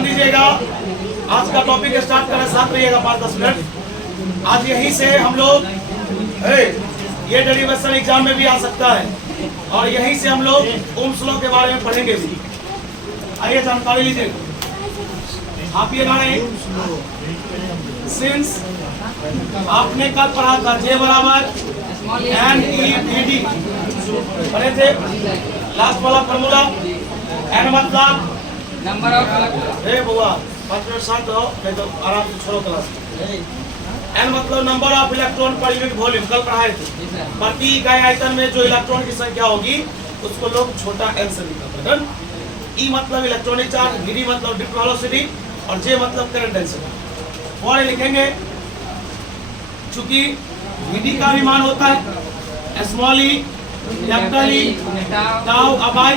ध्यान दीजिएगा, आज का टॉपिक स्टार्ट करें, साथ रहिएगा 5-10 मिनट। आज यहीं से हम लोग ये डेरिवेशन एग्जाम में भी आ सकता है और यहीं से हम लोग ओम्स लॉ के बारे में पढ़ेंगे भी। आइए जानकारी लीजिए। आप ये गाने सिंस आपने कल पढ़ा था J बराबर NEVD पढ़े थे, लास्ट वाला फॉर्मूला। N मतलब नंबर ऑफ बुआ 5 मिनट शांत रहो, नहीं तो आराम से छोड़ो क्लास। N मतलब number of electron per unit volume, कल पढ़ाए थे। प्रति इकाई आयतन में जो इलेक्ट्रॉन की संख्या होगी उसको लोग छोटा n से लिखते हैं। E मतलब इलेक्ट्रॉनिक चार्ज, VD मतलब ड्रिफ्ट वेलोसिटी और J मतलब करंट डेंसिटी। और लिखेंगे चूंकि VD का भी मान होता है small e, capital E, tau अपाई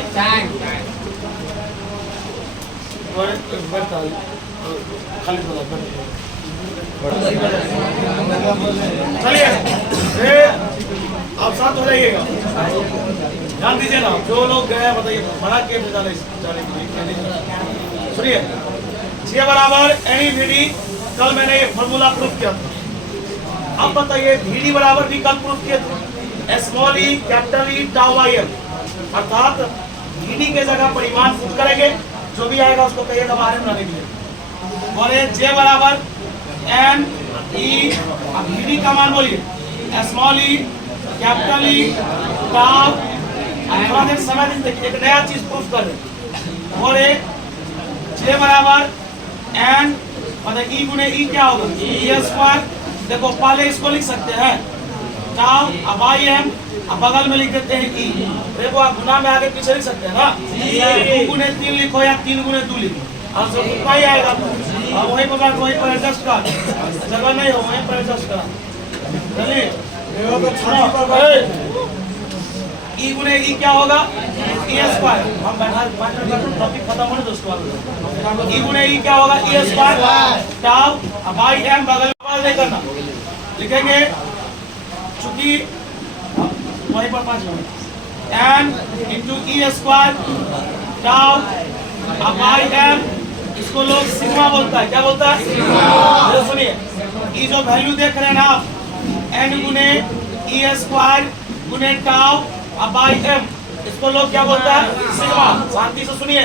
चलिए आप साथ हो जाइएगा। ध्यान दीजिए ना, जो लोग गए बताइए बड़ा केस जाने के लिए। सुनिए, J बराबर NEVD, कल मैंने ये फॉर्मूला प्रूफ किया था। अब बताइए VD बराबर भी कल प्रूफ किया था, small e, capital E, tau by m। अर्थात VD के जगह परिमाण पुट करेंगे, जो भी आएगा उसको कहिएगा बाहर में लाने के लिए। और J बराबर NE, अब VD का मान बोलिए small e, capital E, tau. थोड़ा देर समय दीजिए, एक नया चीज प्रूफ कर रहे। और J बराबर N मतलब E गुने E क्या होगा E स्क्वायर। देखो पहले इसको लिख सकते हैं टाउ अब आई एम, अब बगल में लिख देते हैं E। देखो आप गुना में आगे पीछे लिख सकते हैं ना, 2 गुने 3 लिखो या 3 गुने 2 लिखो, आंसर उतना ही आएगा। अब वहीं पर बात वहीं पर एडजस्ट कर, जगह नहीं हो वहीं पर एडजस्ट करा। चलिए E गुने E क्या होगा E स्क्वायर। हम बैठा टॉपिक खत्म होने दोस्तों। E गुने E क्या होगा E स्क्वायर टाउ अब आई एम, बगल में नहीं करना, लिखेंगे चूंकि वहीं पर 5 minute N into E square tau अब आई एम, इसको लोग सिग्मा बोलता है। क्या बोलता है? सुनिए, ये जो वैल्यू देख रहे हैं ना आप, N गुने E स्क्वायर गुने टाउ अब आई एम, इसको लोग क्या बोलता है? सिग्मा। शांति से सुनिए,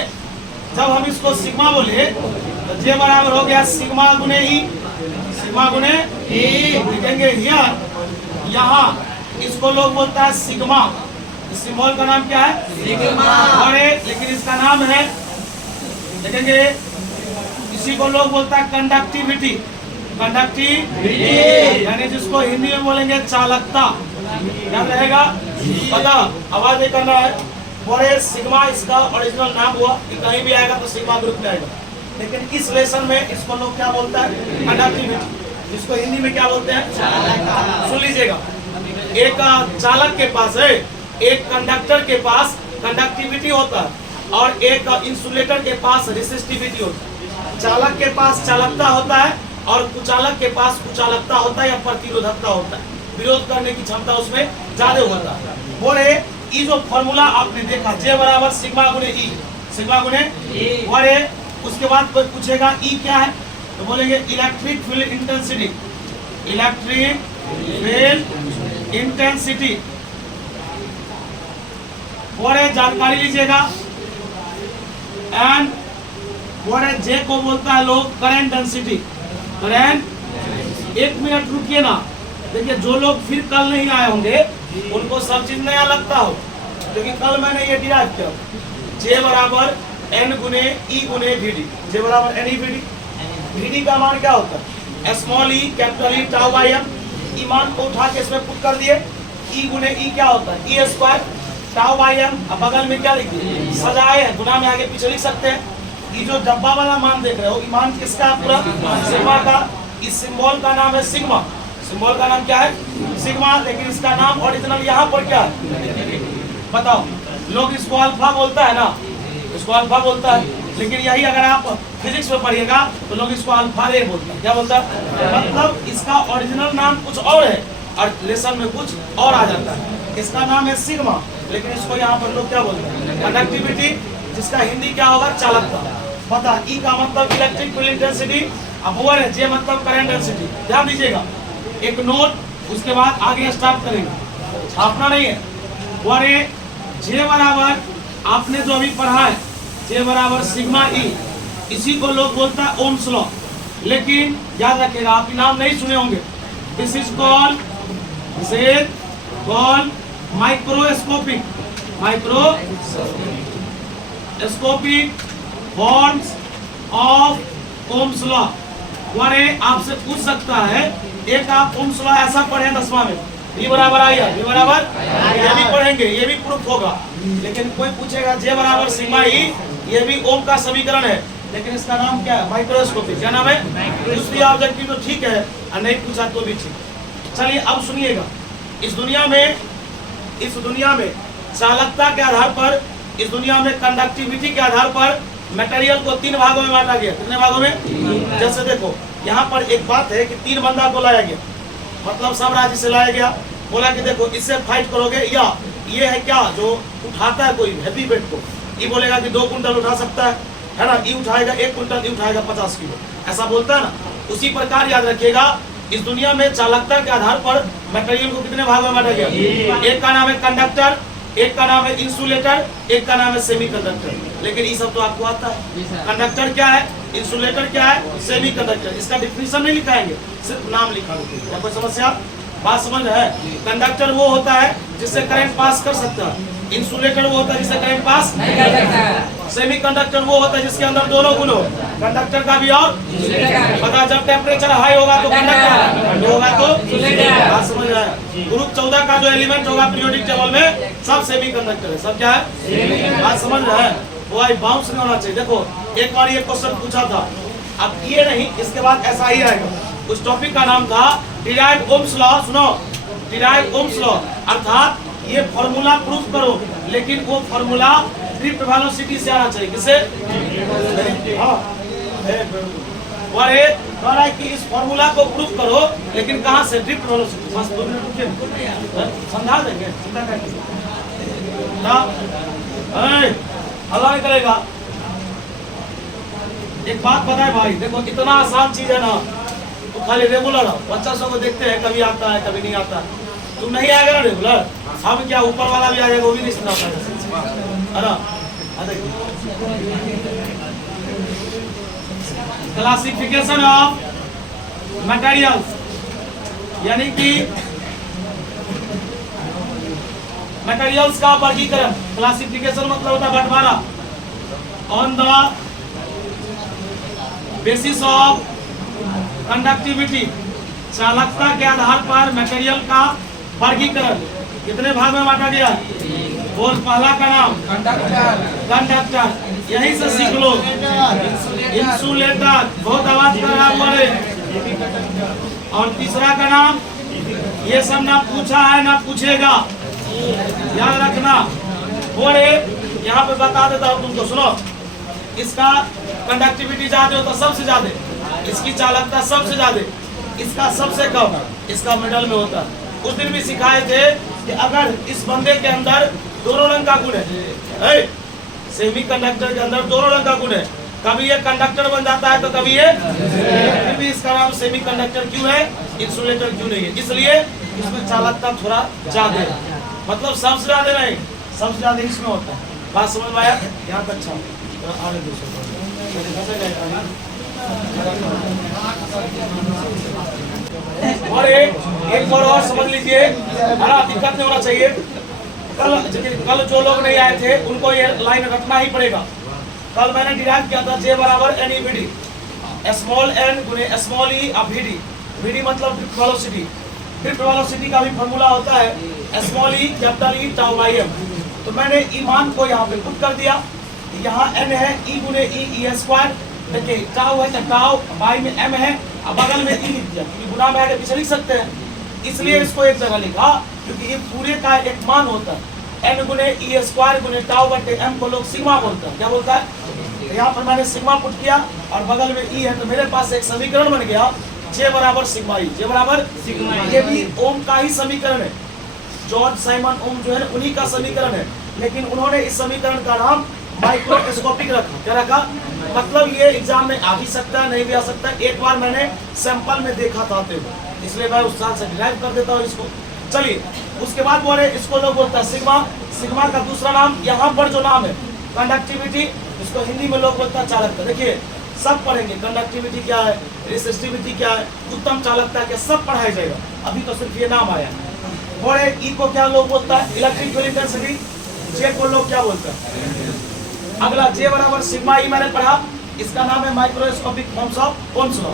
जब हम इसको सिग्मा बोले तो J बराबर हो गया सिग्मा गुने E, सिग्मा गुने E। लिखेंगे हियर, यहाँ इसको लोग बोलता है सिग्मा। इस सिंबल का नाम क्या है? सिग्मा। और लेकिन इसका नाम है, देखेंगे इसी को लोग बोलता है कंडक्टिविटी। कंडक्टिविटी यानी जिसको हिंदी में बोलेंगे चालकता। क्या रहेगा पता? आवाज नहीं करना है। और सिग्मा इसका ओरिजिनल नाम हुआ, कि कहीं भी आएगा तो सिग्मा ग्रुप में आएगा, लेकिन इस लेसन में इसको लोग क्या बोलता है? कंडक्टिविटी, जिसको हिंदी में क्या बोलते हैं? चालकता। सुन लीजिएगा, एक चालक के पास है, एक कंडक्टर के पास कंडक्टिविटी होता है और एक इंसुलेटर के पास रेसिस्टिविटी होता है। चालक के पास चालकता होता है और कुचालक के पास कुचालकता होता है या प्रतिरोधकता होता है, विरोध करने की क्षमता उसमें ज्यादा होता है। और ये जो फॉर्मूला आपने देखा J बराबर सिग्मा गुने E, सिग्मा गुने E। और उसके बाद कोई पूछेगा E क्या है तो बोलेंगे electric field intensity, electric field intensity. और जानकारी लीजिएगा, एंड और J को बोलता है लोग करंट डेंसिटी। करंट, 1 मिनट रुकिए ना, देखिए जो लोग फिर कल नहीं आए होंगे उनको सब चीज नया लगता हो, क्योंकि कल मैंने ये डिराइव किया J बराबर N गुने E गुने VD। J बराबर NEVD। VD का मान क्या होता है? Small e, capital E, tau by m। ई मान को उठा के इसमें पुट कर दिए, E गुने E क्या होता है? E square tau by m। अब बगल में क्या लिखिए? सजाए हैं, गुना में आगे पीछे लिख सकते हैं। ये जो डब्बा वाला मान देख रहे हो, ये मान किसका? पूरा सिग्मा का। इस सिंबल का नाम है सिग्मा। सिंबल का नाम क्या है? सिग्मा। लेकिन इसका नाम ओरिजिनल यहाँ पर क्या है बताओ? लोग इसको अल्फा बोलता है ना, इसको अल्फा बोलता है, लेकिन यही अगर आप फिजिक्स में पढ़िएगा तो लोग इसको अल्फा रे बोलते हैं। क्या बोलता है? मतलब इसका ओरिजिनल नाम कुछ और है और लेसन में कुछ और आ जाता है। इसका नाम है सिग्मा, लेकिन इसको यहाँ पर लोग क्या बोलते हैं? कंडक्टिविटी, जिसका हिंदी क्या होगा? चालकता। पता। ई का मतलब इलेक्ट्रिक फील्ड इंटेंसिटी, अब वो है जे मतलब करंट डेंसिटी। ध्यान दीजिएगा, एक नोट उसके बाद आगे स्टार्ट करेंगे, छापना नहीं है। और ये जे बराबर आपने जो अभी पढ़ा है, जे बराबर सिग्मा ई, इसी को लोग बोलता है ओम्स लॉ। लेकिन याद रखिएगा, आप नाम नहीं सुने होंगे। This is called microscopic forms of Ohm's law. और आपसे पूछ सकता है, एक आप ओम्स लॉ ऐसा पढ़े 10वां में, ये बराबर आया, ये बराबर ये भी पढ़ेंगे, ये भी प्रूफ होगा। लेकिन कोई पूछेगा जे बराबर सिग्मा ई, ये भी ओम का समीकरण है, लेकिन इसका नाम क्या है? माइक्रोस्कोपिक। क्या नाम है? दूसरी ऑब्जेक्टिव तो ठीक है, और नहीं पूछा तो भी ठीक। चलिए अब सुनिएगा, इस दुनिया में चालकता के आधार पर, इस दुनिया में कंडक्टिविटी के आधार पर मटेरियल को 3 भागों में बांटा गया। कितने भागों में? जैसे देखो यहाँ पर एक बात है कि 3 बंदा को लाया गया, मतलब सब राज्य से लाया गया। बोला कि देखो इससे फाइट करोगे, या ये है क्या जो उठाता है कोई हैवी वेट को, ये बोलेगा कि 2 कुंटल उठा सकता है ना, ये उठाएगा 1 कुंटल, ये उठाएगा 50 किलो, ऐसा बोलता है ना। उसी प्रकार याद रखिएगा, इस दुनिया में चालकता के आधार पर मटेरियल को कितने भागों में बांटा गया? एक का नाम है कंडक्टर, एक का नाम है इंसुलेटर, एक का नाम है सेमीकंडक्टर। लेकिन ये सब तो आपको आता है। कंडक्टर क्या है, इंसुलेटर क्या है, सेमीकंडक्टर। इसका डिफिनेशन नहीं लिखाएंगे, सिर्फ नाम लिखा देंगे। क्या कोई समस्या? बात समझ है? कंडक्टर वो होता है जिससे करंट पास कर सकता है, इंसुलेटर वो होता है जिससे करंट पास नहीं कर सकता, सेमीकंडक्टर वो होता है जिसके अंदर दोनों गुण हो, कंडक्टर का भी और पता। जब टेम्परेचर हाई होगा तो कंडक्टर, लो होगा तो बात समझ रहा है। ग्रुप 14 का जो एलिमेंट होगा पीरियोडिक टेबल में, सब सेमीकंडक्टर है। सब क्या है? बात समझ रहा है? वो आई बाउंस नहीं होना चाहिए। देखो एक बार ये क्वेश्चन पूछा था, अब ये नहीं, इसके बाद ऐसा ही आएगा। उस टॉपिक का नाम था डिराइव्ड ओम्स लॉ। सुनो, डिराइव्ड ओम्स लॉ अर्थात ये फॉर्मूला प्रूफ करो, लेकिन वो फॉर्मूला ड्रिफ्ट वेलोसिटी से आना चाहिए। किसे? और ये कह रहा है कि इस फॉर्मूला को प्रूफ करो, लेकिन कहाँ से? Drift velocity. बस 2 मिनट रुकिए, समझा देंगे, चिंता करके हल्ला नहीं करेगा। एक बात बताए भाई, देखो इतना आसान चीज है ना, तो खाली रेगुलर बच्चा सब को देखते हैं, कभी आता है कभी नहीं आता। तुम नहीं आएगा ना रेगुलर, हम क्या ऊपर वाला भी आ जाएगा, वो भी नहीं सुना पाएगा, है ना। क्लासिफिकेशन ऑफ मटेरियल्स, यानी कि मटेरियल्स का वर्गीकरण। क्लासिफिकेशन मतलब होता है बंटवारा। On the basis of conductivity, चालकता के आधार पर मटेरियल का वर्गीकरण कितने भाग में बांटा गया? और पहला का नाम कंडक्टर, यही से सीख लो। इंसुलेटर, बहुत आवाज कर रहा है। और तीसरा का नाम, ये सब ना पूछा है ना पूछेगा, याद रखना। और यहाँ पे बता देता हूँ तुमको, सुनो। इसका कंडक्टिविटी ज्यादा होता है, सबसे ज्यादा। इसकी चालकता सबसे ज्यादा, इसका सबसे कम, इसका मिडल में होता है। उस दिन भी सिखाए थे कि अगर इस बंदे के अंदर दोनों रंग का गुण है, सेमी कंडक्टर के अंदर दोनों रंग का गुण है, कभी ये कंडक्टर बन जाता है तो कभी ये, फिर भी इसका नाम सेमी कंडक्टर क्यों है, इंसुलेटर क्यों नहीं है? इसलिए इसमें चालकता थोड़ा ज्यादा है, मतलब सबसे ज्यादा नहीं, सबसे ज्यादा इसमें होता है। बात समझ में आया? यहाँ तक अच्छा आगे दूसरे और एक बार और समझ लीजिए, हमारा दिक्कत नहीं होना चाहिए। कल जो लोग नहीं आए थे उनको ये लाइन रखना ही पड़ेगा। कल मैंने डिराइव किया था जे बराबर n e v d, small n गुने स्मॉल ई अब वी डी। वी डी मतलब ड्रिफ्ट वेलोसिटी। ड्रिफ्ट वेलोसिटी का भी फॉर्मूला होता है small e capital e tau by m. तो मैंने ई मान को यहाँ पे पुट कर दिया। यहाँ एन है, ई गुने ई स्क्वायर, देखिए टाउ है तो टाउ, बाई में एम है, अब बगल में ई लिख दिया, गुना में आगे पीछे लिख सकते हैं। इसलिए इसको एक जगह लिखा क्योंकि ये पूरे का एक मान होता है। एन गुने ई स्क्वायर गुने टाउ बटे एम को लोग सिग्मा बोलता है। क्या बोलता है? यहाँ पर मैंने सिग्मा पुट किया और बगल में ई है, तो मेरे पास एक समीकरण बन गया जे बराबर सिग्मा ई। जे बराबर सिग्मा, ये भी ओम का ही समीकरण है। जॉर्ज साइमन ओम जो है उन्हीं का समीकरण है, लेकिन उन्होंने इस समीकरण का नाम माइक्रोस्कोपिक रखा। क्या रखा? मतलब ये एग्जाम में आ भी सकता है, नहीं भी आ सकता है। एक बार मैंने सैंपल में देखा था आते हुए, इसलिए मैं उस साल से डिराइव कर देता हूँ इसको। चलिए उसके बाद बोले इसको लोग बोलता है सिग्मा। सिग्मा का दूसरा नाम यहाँ पर जो नाम है कंडक्टिविटी, इसको हिंदी में लोग बोलता है चालकता। देखिए सब पढ़ेंगे, कंडक्टिविटी क्या है, रेसिस्टिविटी क्या है, उत्तम चालकता क्या, सब पढ़ाया जाएगा। अभी तो सिर्फ ये नाम आया। बोले ई को क्या लोग बोलता है, इलेक्ट्रिक फील्ड इंटेंसिटी। जे को लोग क्या बोलता है, अगला जे बराबर सिग्मा ई मैंने पढ़ा, इसका नाम है microscopic forms of Ohm's law.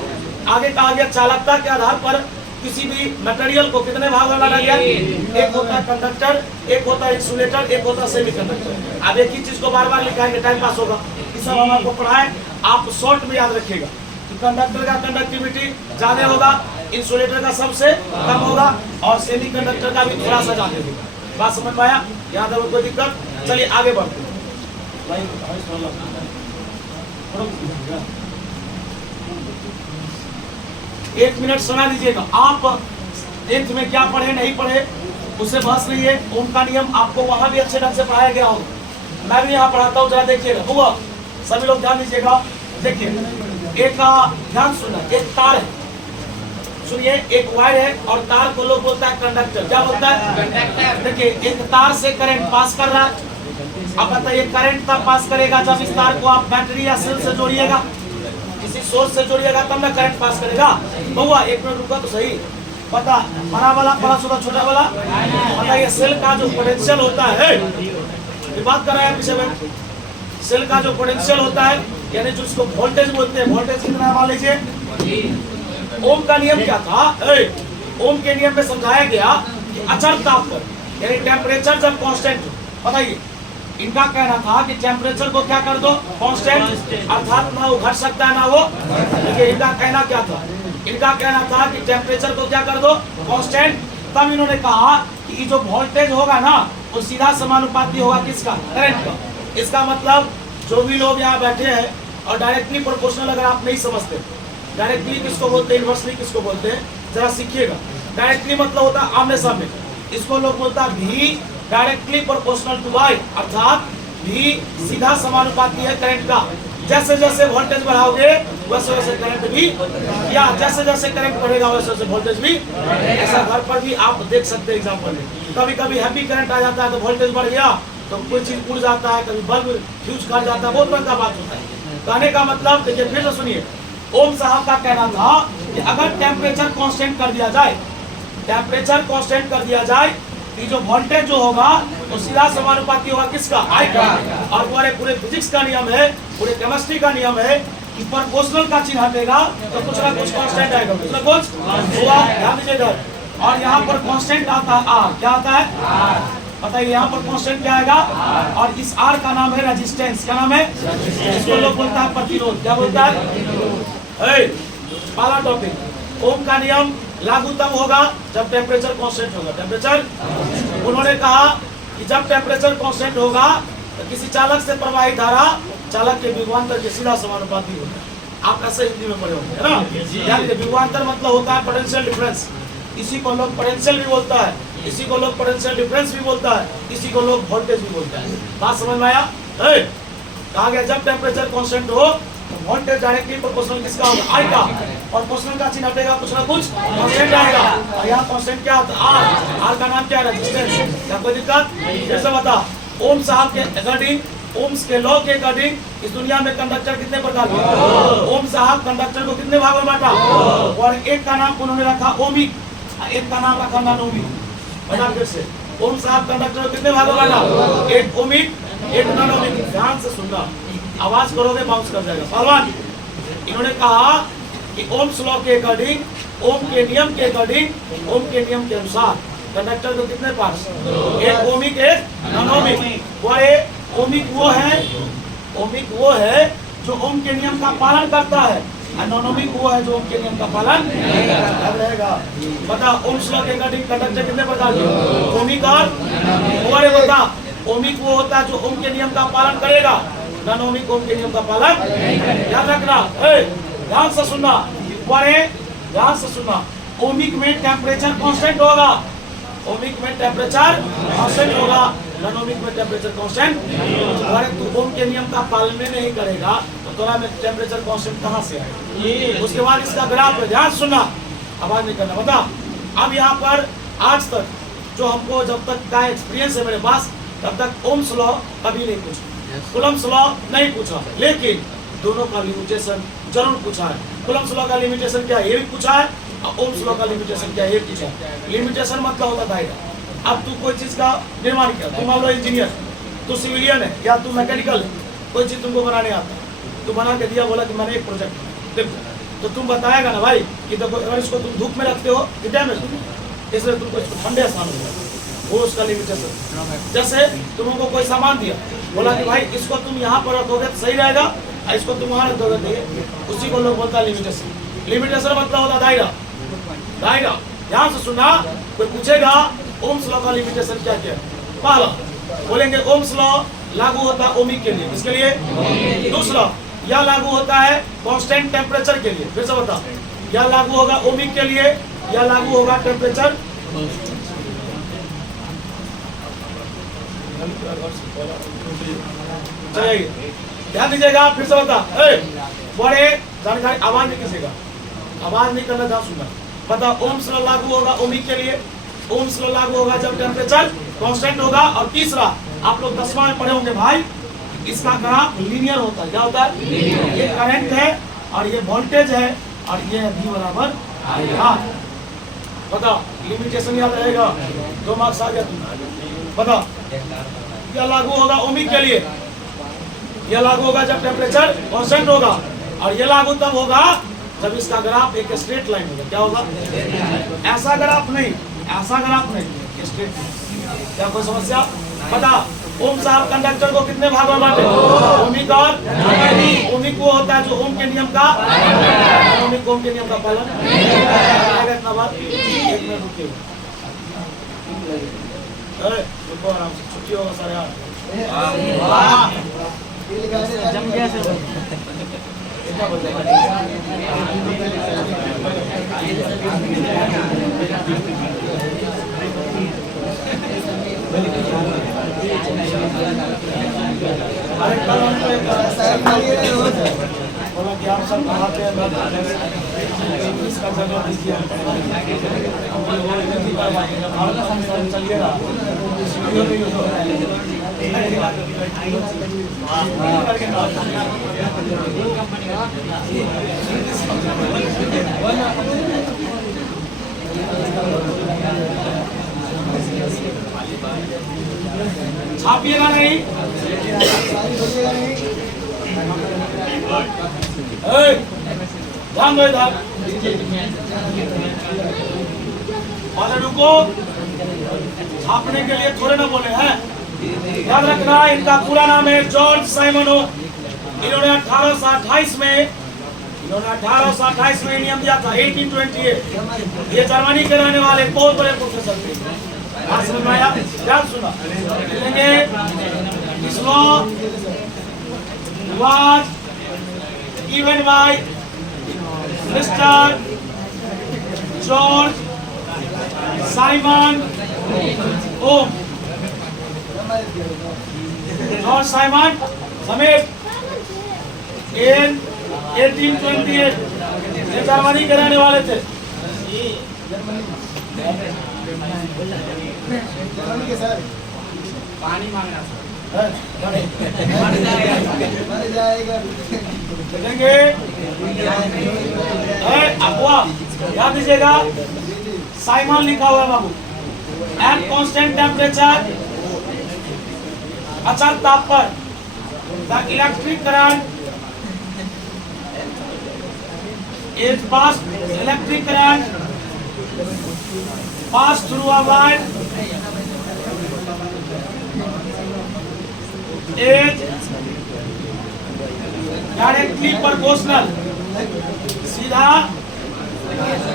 आगे कहा गया चालकता के आधार पर किसी भी मटेरियल को कितने भाग में बांटा गया, एक होता है कंडक्टर, एक होता है इंसुलेटर, एक होता है सेमीकंडक्टर। अब एक ही चीज को बार बार लिखाएंगे, टाइम पास होगा। ये सब हम आपको पढ़ाएं, आप शॉर्ट में याद रखिएगा कि कंडक्टर का कंडक्टिविटी ज्यादा होगा, इंसुलेटर का सबसे कम होगा और सेमीकंडक्टर का भी थोड़ा सा ज्यादा होगा। बात समझ में आया, यहाँ तक कोई दिक्कत? चलिए आगे बढ़ते हैं। एक मिनट सुना दीजिएगा। आप 10th में क्या पढ़े नहीं पढ़े उससे बहस नहीं है। ओम का नियम आपको वहां भी अच्छे ढंग से पढ़ाया गया होगा, मैं भी यहाँ पढ़ाता हूँ, जरा देखिएगा। हुआ सभी लोग ध्यान दीजिएगा। देखिए एक ध्यान सुनना, एक तार है, सुनिए, एक वायर है और तार को लोग बोलता है कंडक्टर। क्या बोलता है? कंडक्टर। देखिए एक तार से करंट पास कर रहा है। अब बताइए करंट तब पास करेगा जब इस तार को आप बैटरी या सेल से जोड़िएगा, किसी सोर्स से जोड़िएगा तब ना करंट पास करेगा। बहुआ एक मिनट रुका तो सही। पता बड़ा वाला पड़ा सुधा छोटा वाला पता, ये सेल का जो पोटेंशियल होता है, ये बात कर रहे हैं पीछे में, सेल का जो पोटेंशियल होता है यानी जो इसको वोल्टेज बोलते हैं, वोल्टेज कितना मान लीजिए। ओम का नियम क्या था? ओम के नियम में समझाया गया कि अचर ताप पर यानी टेम्परेचर जब कांस्टेंट हो, बताइए इनका कहना था कि टेम्परेचर को क्या कर दो कांस्टेंट, अर्थात ना वो घट सकता है ना वो। देखिए इनका कहना क्या था, इनका कहना था कि टेम्परेचर को क्या कर दो कांस्टेंट। तब इन्होंने कहा कि ये जो वोल्टेज होगा ना वो सीधा समानुपाती होगा किसका, करंट का। इसका मतलब जो भी लोग यहाँ बैठे हैं और डायरेक्टली प्रोपोर्शनल अगर आप नहीं समझते, डायरेक्टली किसको बोलते हैं, इनवर्सली किसको बोलते हैं, जरा सीखिएगा। डायरेक्टली मतलब होता है आमने सामने, इसको लोग बोलता है भी डायरेक्टली प्रोपोर्शनल टू वाई, अर्थात भी सीधा समानुपाती है करंट का। जैसे जैसे वोल्टेज बढ़ाओगे वैसे वैसे करंट भी, या जैसे जैसे करंट बढ़ेगा वैसे वैसे वोल्टेज भी। ऐसा घर पर भी आप देख सकते हैं एग्जाम्पल में, कभी कभी हैवी करंट आ जाता है तो वोल्टेज बढ़ गया तो कोई चीज उड़ जाता है, कभी बल्ब फ्यूज कर जाता है, बहुत तरह का बात होता है। कहने का मतलब देखिए फिर से सुनिए, ओम साहब का कहना था कि अगर टेम्परेचर कांस्टेंट कर दिया जाए, टेम्परेचर कांस्टेंट कर दिया जाए कि जो वोल्टेज जो होगा वो सीधा समानुपाती होगा किसका, आई का। और पूरे फिजिक्स का नियम है, पूरे केमिस्ट्री का नियम है कि प्रोपोर्शनल का चिन्ह हटेगा तो कुछ ना कुछ कांस्टेंट आएगा, कुछ ना कुछ होगा। ध्यान दीजिएगा। और यहाँ पर कांस्टेंट आता है आर, क्या आता है बताइए, यहाँ पर कांस्टेंट क्या आएगा, और इस आर का नाम है रेजिस्टेंस। क्या नाम है? इसको लोग बोलता है प्रतिरोध। क्या बोलता है? पहला टॉपिक, ओम का नियम लागू तब होगा जब टेम्परेचर कांस्टेंट होगा। टेम्परेचर, उन्होंने कहा कि जब टेम्परेचर कांस्टेंट होगा तो किसी चालक से प्रवाहित धारा चालक के विभवांतर के सीधा समानुपाती होगा। आप ऐसे हिंदी में पढ़े होंगे, है ना? यानी विभवांतर मतलब होता है पोटेंशियल डिफरेंस, इसी को लोग पोटेंशियल भी बोलता है, इसी को लोग पोटेंशियल डिफरेंस भी बोलता है, इसी को लोग वोल्टेज भी बोलता है। बात समझ में आया? कहा गया जब टेम्परेचर कांस्टेंट हो तो वोल्टेज डायरेक्टली प्रोपोर्शनल किसका होगा, आई का। और प्रोपोर्शनल का चिन्ह हटेगा, कुछ ना कुछ कांस्टेंट आएगा। और यहाँ कांस्टेंट क्या होता है, आर। आर का नाम क्या है, रेजिस्टेंस। क्या कोई दिक्कत? जैसे बता, ओम साहब के अकॉर्डिंग, ओम्स के लॉ के अकॉर्डिंग इस दुनिया में कंडक्टर कितने प्रकार के? ओम साहब कंडक्टर को कितने भागों में बांटा, और एक का नाम उन्होंने रखा ओमिक, एक का नाम रखा नॉनोमिक। बता फिर से, ओम साहब कंडक्टर को कितने भागों में बांटा, एक ओमिक एक नॉनोमिक। ध्यान से सुनना, आवाज करोगे बाउंस कर जाएगा। पहलवान, इन्होंने कहा कि ओम्स लॉ के अकॉर्डिंग, ओम के नियम के अकॉर्डिंग, ओम के नियम के अनुसार कंडक्टर को कितने पार्ट्स, एक ओमिक एक नॉनोमिक। और ओमिक वो है, ओमिक वो है जो ओम के नियम का पालन करता है, और नॉनोमिक वो है जो ओम के नियम का पालन नहीं रहेगा। बता, ओम्स लॉ के अकॉर्डिंग कंडक्टर कितने प्रकार के, ओमिक और बता, ओमिक वो होता है जो ओम के नियम का पालन करेगा, नॉनोमिक ओम के नियम का पालन। याद रखना, ध्यान से सुनना, ध्यान से सुनना। ओमिक में टेम्परेचर कांस्टेंट होगा, ओमिक में टेम्परेचर कांस्टेंट होगा, नॉनोमिक में टेम्परेचर कांस्टेंट। अगर तू ओम के नियम का पालन नहीं करेगा तो थोड़ा में टेम्परेचर कांस्टेंट कहाँ से आएगा? उसके बाद इसका ग्राफ है, ध्यान सुनना, आवाज नहीं करना। बता, अब यहाँ पर आज तक जो हमको जब तक का एक्सपीरियंस है मेरे पास, तब तक ओम्स लॉ कभी नहीं पूछा, कूलम्ब्स लॉ नहीं पूछा, लेकिन दोनों का लिमिटेशन जरूर पूछा है। कूलम्ब्स लॉ का लिमिटेशन क्या है ये भी पूछा है, और ओम्स लॉ का लिमिटेशन क्या है ये पूछा है। लिमिटेशन मतलब होता दायरा। अब तू कोई चीज का निर्माण किया, तू मान लो इंजीनियर, तू सिविलियन है या तू मैकेनिकल है, कोई चीज तुमको बनाने आता, तू बना के दिया, बोला कि मैंने एक प्रोजेक्ट देखो, तो तुम बताएगा ना भाई कि देखो अगर इसको तुम धूप में रखते हो कि डैमेज हो, इसलिए तुमको इसको ठंडे स्थान में रखो, वो उसका लिमिटेशन। जैसे तुमको कोई सामान दिया, बोला कि भाई इसको तुम यहाँ पर रखोगे तो सही रहेगा, और इसको तुम वहाँ रख दोगे तो उसी को लोग बोलता है लिमिटेशन। लिमिटेशन मतलब होता दायरा। दायरा ध्यान से सुनना, कोई पूछेगा ओम्स लॉ का लिमिटेशन क्या क्या है? पहला बोलेंगे ओम्स लॉ लागू होता है ओमिक के लिए, किसके लिए? दूसरा यह लागू होता है कांस्टेंट टेम्परेचर के लिए। फिर से बता, यह लागू होगा ओमिक के लिए, यह लागू होगा टेम्परेचर चलिए ध्यान दीजिएगा। फिर से बता, बड़े जानकारी, आवाज नहीं किसेगा, आवाज नहीं करना, ध्यान सुनना। बता, ओम्स लॉ लागू होगा ओमिक के लिए, ओम्स लॉ लागू होगा जब टेम्परेचर कांस्टेंट होगा, और तीसरा आप लोग 10वां में पढ़े होंगे भाई, इसका ग्राफ लीनियर होता है। क्या होता है? ये करंट है और ये वोल्टेज है और ये V बराबर R। बता, लिमिटेशन याद रहेगा, 2 मार्क्स आ गया तुम। बता, यह लागू होगा ओमिक के लिए, यह लागू होगा जब टेम्परेचर कांस्टेंट होगा, और यह लागू तब होगा जब इसका ग्राफ एक स्ट्रेट लाइन होगा। क्या होगा? ऐसा ग्राफ नहीं, ऐसा ग्राफ नहीं, स्ट्रेट। क्या कोई समस्या? बता, ओम साहब कंडक्टर को कितने भाग में बांटे? ओमिक और ओमिक वो होता है जो ओम के नियम का, ओमिक ओम के नियम का पालन करेगा। इतना बात, 1 मिनट रुकिए, रुको आराम से, छुट्टी होगा सारे यार। जम गया सर। इतना अरे कल हमको बोला कि आप सब पढ़ाते हैं, इसका जगह दीजिए, चलिएगा छापिएगा नहीं, ध्यान दो इधर। और रुको, छापने के लिए थोड़े ना बोले हैं, याद रखना। इनका पूरा नाम है जॉर्ज साइमनो। इन्होंने 1828 में नियम दिया था, 1828। ये जर्मनी के रहने वाले बहुत बड़े प्रोफेसर थे। बात समझ में आया? ध्यान सुना, इस law was given by mister George Simon Ohm. George Simon समेत इन 1828 ये जर्मनी के रहने वाले थे। पानी मांगना देखेंगे अफवाह, याद दीजिएगा, साइमन लिखा हुआ है बाबू। एट कांस्टेंट टेम्परेचर, अचल ताप पर, the electric current is pass, electric current pass through a wire is directly proportional, सीधा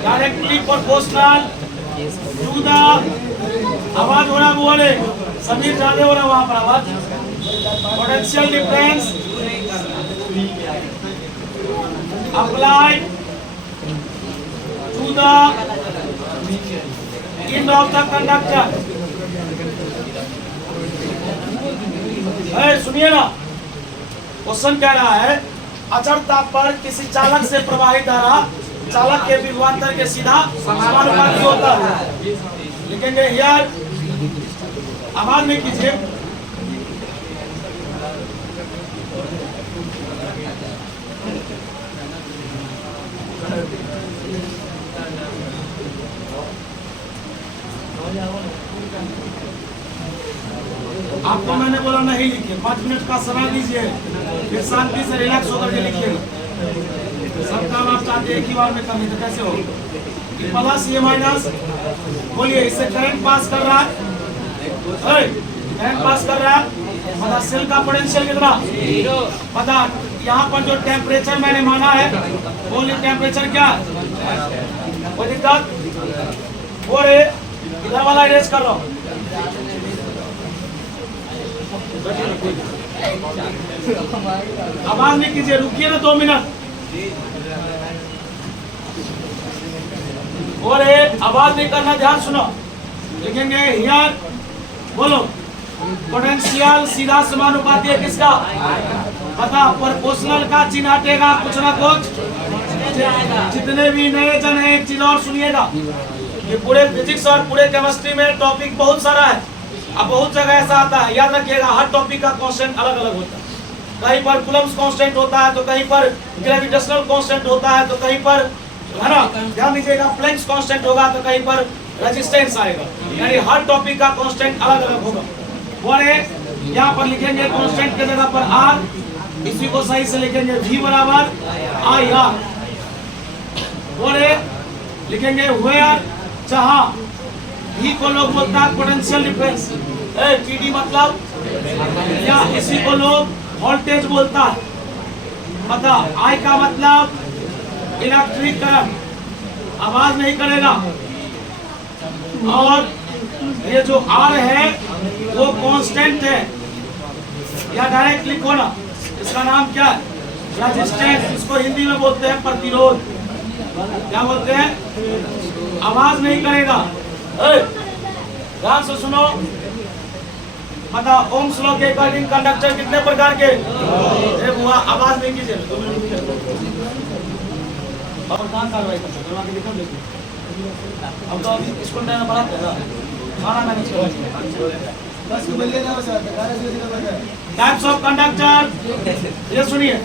directly proportional to the, आवाज हो रहा बोले, समीर ज्यादा हो रहा वहां पर आवाज, potential difference applied to the end of the conductor। सुनिए ना, क्वेश्चन कह रहा है अचलता पर किसी चालक से प्रवाहित धारा चालक के विभवांतर के सीधा समानुपाती होता है। लिखेंगे हियर, आवाज में कीजिए। आपको मैंने बोला नहीं लिखिए, 5 मिनट का समय दीजिए, फिर शांति से रिलैक्स होकर के लिखिएगा। सब काम आप चाहते एक ही बार में करनी, तो कैसे हो? ये प्लस ये माइनस, बोलिए इससे करंट पास कर रहा है, करंट पास कर रहा है। पता सेल का पोटेंशियल कितना पता। यहाँ पर जो टेम्परेचर मैंने माना है, बोलिए टेम्परेचर क्या है, कोई दिक्कत? बोले इधर वाला इरेज कर रहा हूँ। आवाज नहीं कीजिए, रुकिए ना 2 मिनट। और आवाज नहीं करना, ध्यान सुनो। लिखेंगे हियर, बोलो पोटेंशियल सीधा समानुपाती है किसका? पता प्रोपोर्शनल का चिन्ह हटेगा कुछ ना कुछ। जितने भी नए जन हैं, एक चीज और सुनिएगा, ये पूरे फिजिक्स और पूरे केमिस्ट्री में टॉपिक बहुत सारा है। अब बहुत जगह ऐसा आता है, याद रखिएगा, हर टॉपिक का कांस्टेंट अलग अलग होता है। कहीं पर कूलम्स कांस्टेंट होता है, तो कहीं पर ग्रेविटेशनल कांस्टेंट होता है, तो कहीं पर, है ना, ध्यान दीजिएगा, प्लैंक्स कांस्टेंट होगा, तो कहीं पर रेजिस्टेंस आएगा। यानी हर टॉपिक का कांस्टेंट अलग अलग होगा। बोले यहाँ पर लिखेंगे कांस्टेंट के जगह पर आर, इसी को सही से लिखेंगे V बराबर आई आर। बोले लिखेंगे वेयर, जहां V को लोग बोलता है पोटेंशियल डिफरेंस, TD मतलब, या इसी को लोग वोल्टेज बोलता है। पता I का मतलब इलेक्ट्रिक करंट, आवाज नहीं करेगा। और ये जो R है वो कांस्टेंट है, या डायरेक्ट लिखो ना, इसका नाम क्या है? रेजिस्टेंस। इसको हिंदी में बोलते हैं प्रतिरोध। क्या बोलते हैं? आवाज नहीं करेगा, ध्यान से सुनो। पता ओम्स लॉ के अकॉर्डिंग कंडक्टर कितने प्रकार के? हुआ, आवाज नहीं कीजिए। और कहाँ कार्रवाई कर सकते हैं? लिखो लिखो। अब तो अभी स्कूल टाइम पढ़ाते हैं ना, खाना मैनेज करना। टाइप्स ऑफ कंडक्टर, ये सुनिए।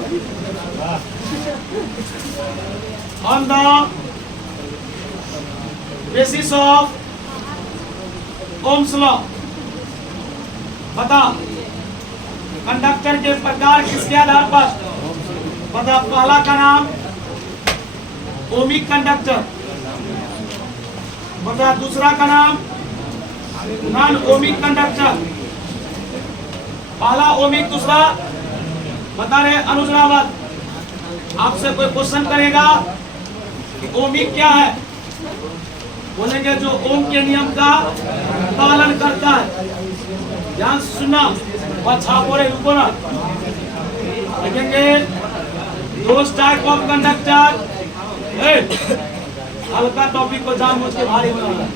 On the basis of Ohm's law, बता कंडक्टर के प्रकार किसके आधार पर? बता पहला का नाम ओमिक कंडक्टर, बता दूसरा का नाम नॉन ओमिक कंडक्टर। पहला ओमिक, दूसरा बता रहे अनुज रावत। आपसे कोई क्वेश्चन करेगा कि ओमिक क्या है, बोलेंगे जो ओम के नियम का पालन करता है। ध्यान सुनना, छापो रे, रुको ना। लिखेंगे दोस टाइप ऑफ कंडक्टर, हल्का टॉपिक को जानबूझ के भारी बनाना।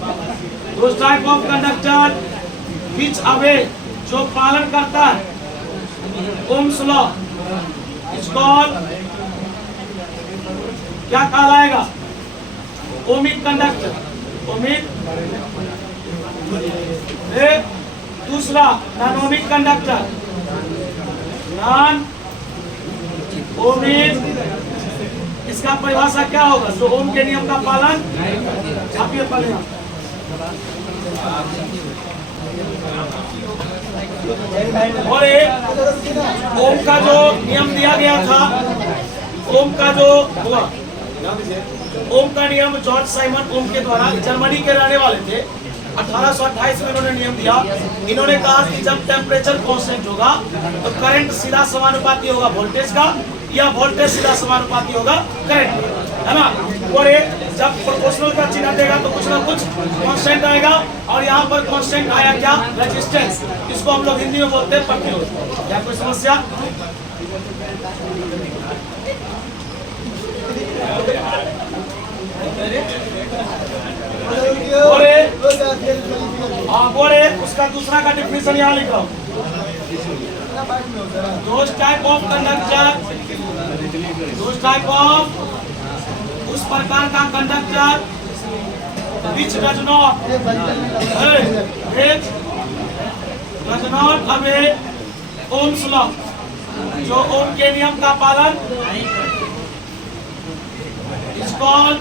Those type of conductor which obey, जो पालन करता है ओम्स लॉ, इसको क्या कहलाएगा? Ohmic conductor. ओमिक। दूसरा non ohmic conductor, non ohmic, इसका परिभाषा क्या होगा? जो ओम के नियम का पालन, छापिए पहले। और ओम का जो नियम दिया गया था, ओम का जो हुआ, ओम का नियम जॉर्ज साइमन ओम के द्वारा, जर्मनी के रहने वाले थे, 1828 में इन्होंने नियम दिया। इन्होंने कहा कि जब टेम्परेचर कांस्टेंट होगा तो करंट सीधा समानुपाती होगा वोल्टेज का, या वोल्टेज सीधा समानुपाती होगा करंट, है ना। और जब प्रोपोर्शनल का चिन्ह देगा तो कुछ ना कुछ कांस्टेंट आएगा, और यहाँ पर कांस्टेंट आया क्या? रेजिस्टेंस। इसको हम लोग हिंदी में बोलते हैं प्रतिरोध। क्या कोई समस्या? बोले उसका दूसरा का डिफिनेशन यहाँ लिख रहा हूँ। Those type of conductor those type of उस प्रकार का conductor which does not obey Ohm's law, जो ओम के नियम का पालन is called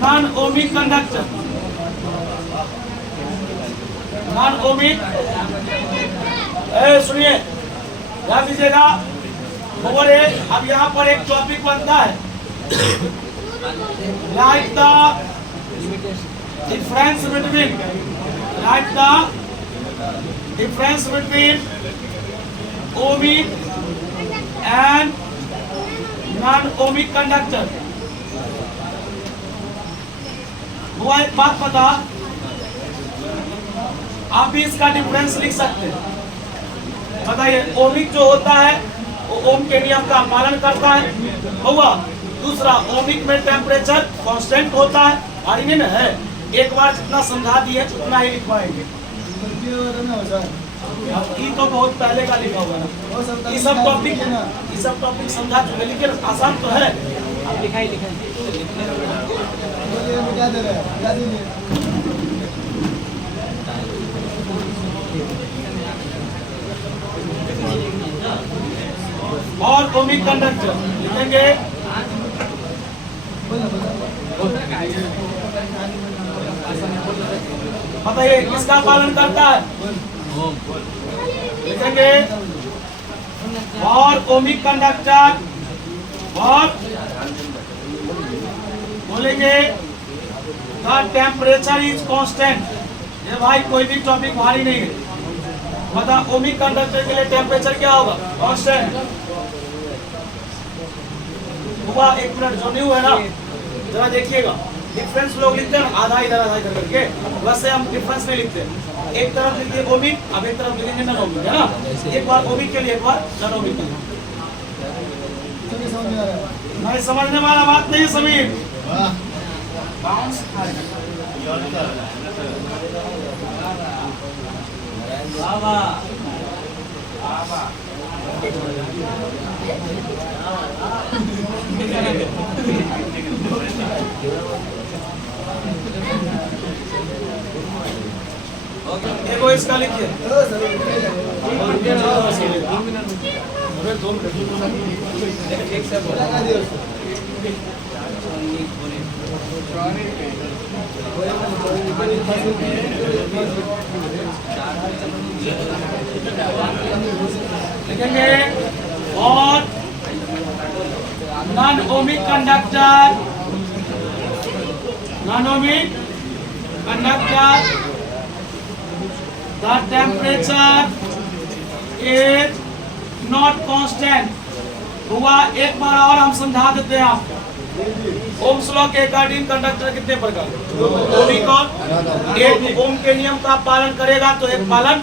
non-ohmic conductor. non-ohmic, सुनिए ध्यान दीजिएगा। खबर है, अब यहाँ पर एक टॉपिक बनता है like the difference between ohmic and non-ohmic conductor। हुआ एक बात पता, आप भी इसका डिफरेंस लिख सकते हैं। बताइए, ओमिक जो होता है वो ओम के नियम का पालन करता है, होगा। दूसरा, ओमिक में टेम्परेचर कांस्टेंट होता है, और इन्हें ना है। एक बार जितना समझा दिए उतना ही लिखवाएंगे। ये तो बहुत पहले का लिखा हुआ ना, ये सब टॉपिक समझा चुके, लेकिन आसान तो है। लिखाई और ओमिक कंडक्टर लिखेंगे। बताइए किसका पालन करता है, लिखेंगे। और ओमिक कंडक्टर और बोलेंगे द टेम्परेचर इज कांस्टेंट। ये भाई कोई भी टॉपिक भारी नहीं है। बता, ओमिक कंडक्टर के लिए टेम्परेचर क्या होगा, कांस्टेंट। हुआ, एक मिनट जो नहीं हुआ ना, जरा देखिएगा। डिफरेंस लोग लिखते हैं आधा इधर आधा इधर करके, वैसे हम डिफरेंस नहीं लिखते। एक तरफ लिखिए ओमिक, अब एक तरफ लिखेंगे नॉन ओमिक, है ना। एक बार ओमिक के लिए, एक बार नॉन ओमिक के लिए। नहीं समझने वाला बात नहीं समीर। एगो इसका लिखिए। लिखेंगे और non ohmic conductor the temperature is not constant। हुआ, एक बार और हम समझा देते हैं आपको। ओम्स लॉ के अकॉर्डिंग कंडक्टर कितने प्रकार, ओमिक और एक। ओम के नियम का पालन करेगा तो एक पालन,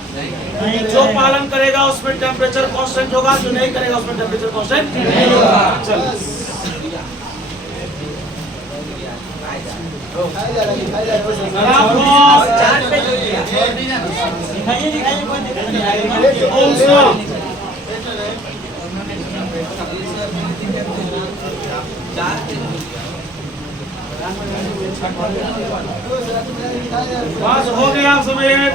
जो पालन करेगा उसमें टेम्परेचर कांस्टेंट होगा, जो नहीं करेगा उसमें टेम्परेचर कांस्टेंट नहीं होगा। चलो ओम्स लॉ बस हो गया समीर।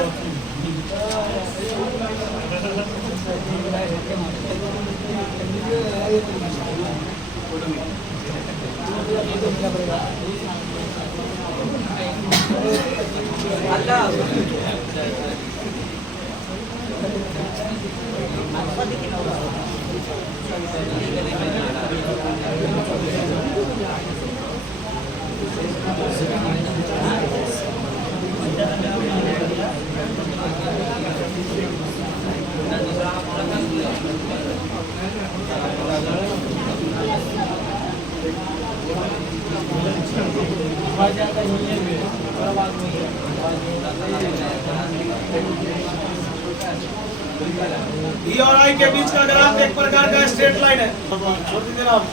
ई और आई के बीच का ग्राफ एक प्रकार का स्ट्रेट लाइन है।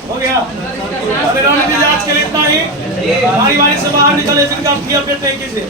हो गया। आज के लिए इतना ही। बारी बारी से बाहर निकले, जिनका अपडेट नहीं कीजिए।